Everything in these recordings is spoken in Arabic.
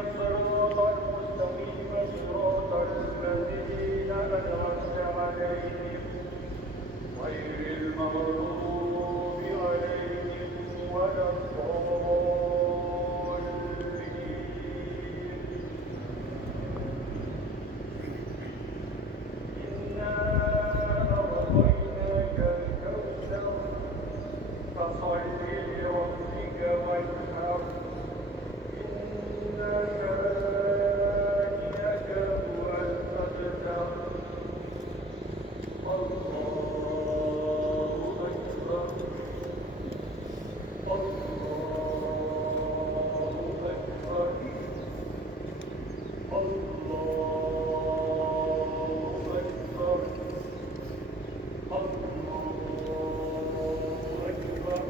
الصراط المستقيم صراط الذين أنعمت عليهم غير المغضوب عليهم ولا الضالين. إنا أعطيناك الكوثر فصل لربك وانحر إن شانئك هو الأبتر. الله أكبر الله أكبر الله أكبر الله أكبر.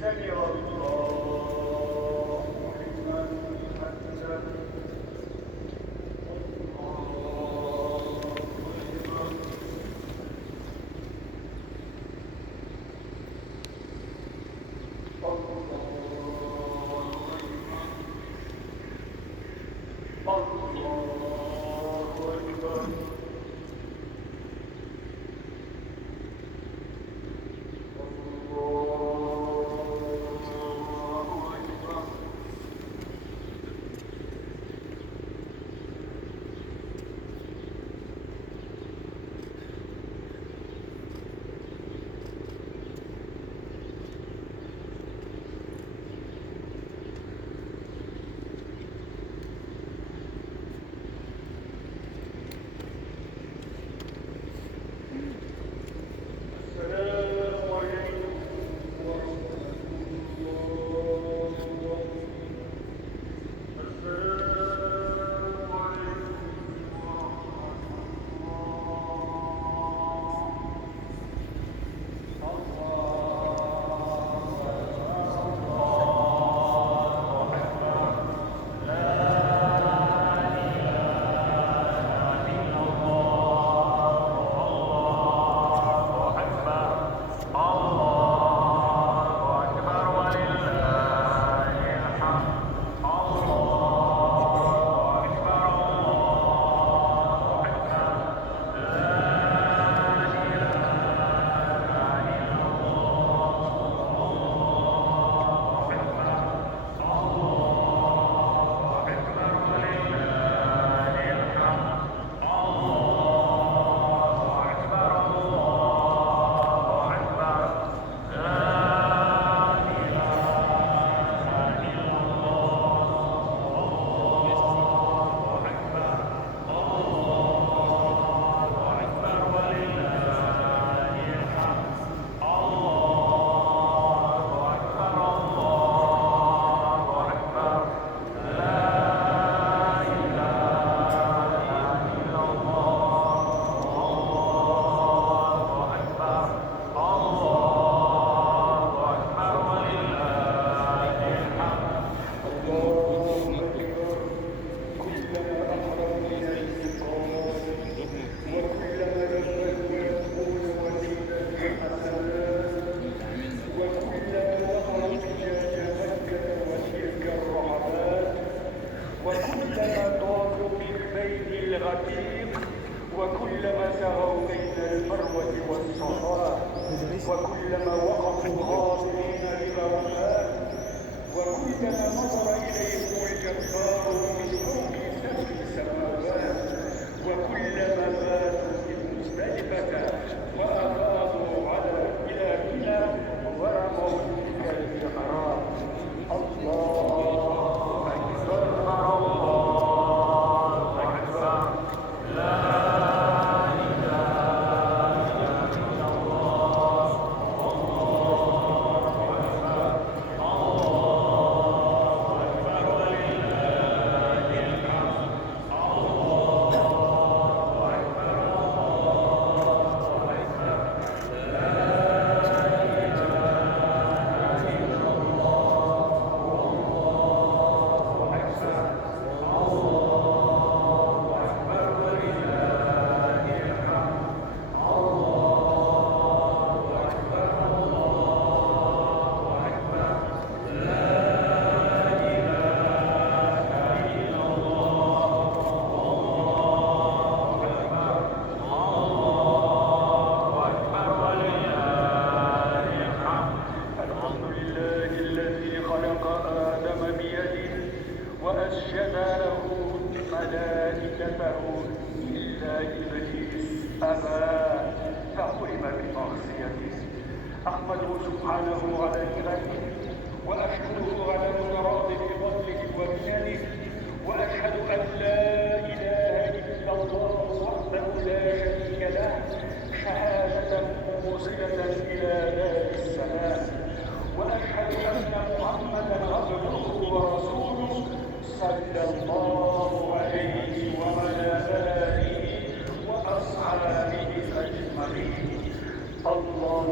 سمع الله لمن حمده. الله أكبر. وكلما طافوا بالبيت العتيق وكلما سعوا بين المروة والصفا وكلما وقفوا خاضعين للرحمن وكلما نظر إليهم الجبار من فوق سبع سماوات وكلما باتوا في مزدلفة وأفاضوا إلى منى ورموا تلك الجمرات. الله أكبر الله أكبر لا إله إلا الله الله أكبر الله أكبر ولله الحمد. وأسجد له ملائكته إلا إبليس أبى فحرم بمعصيته. أحمده سبحانه على نعمته وأشكره على انفراد بفضله ومننه، وأشهد أن لا إله إلا الله وحده لا شريك له شهادة موصلة إلى باب السلام، وأشهد أن محمدا عبده ورسوله صلى الله عليه وعلى آله وأصحابه أجمعين. الله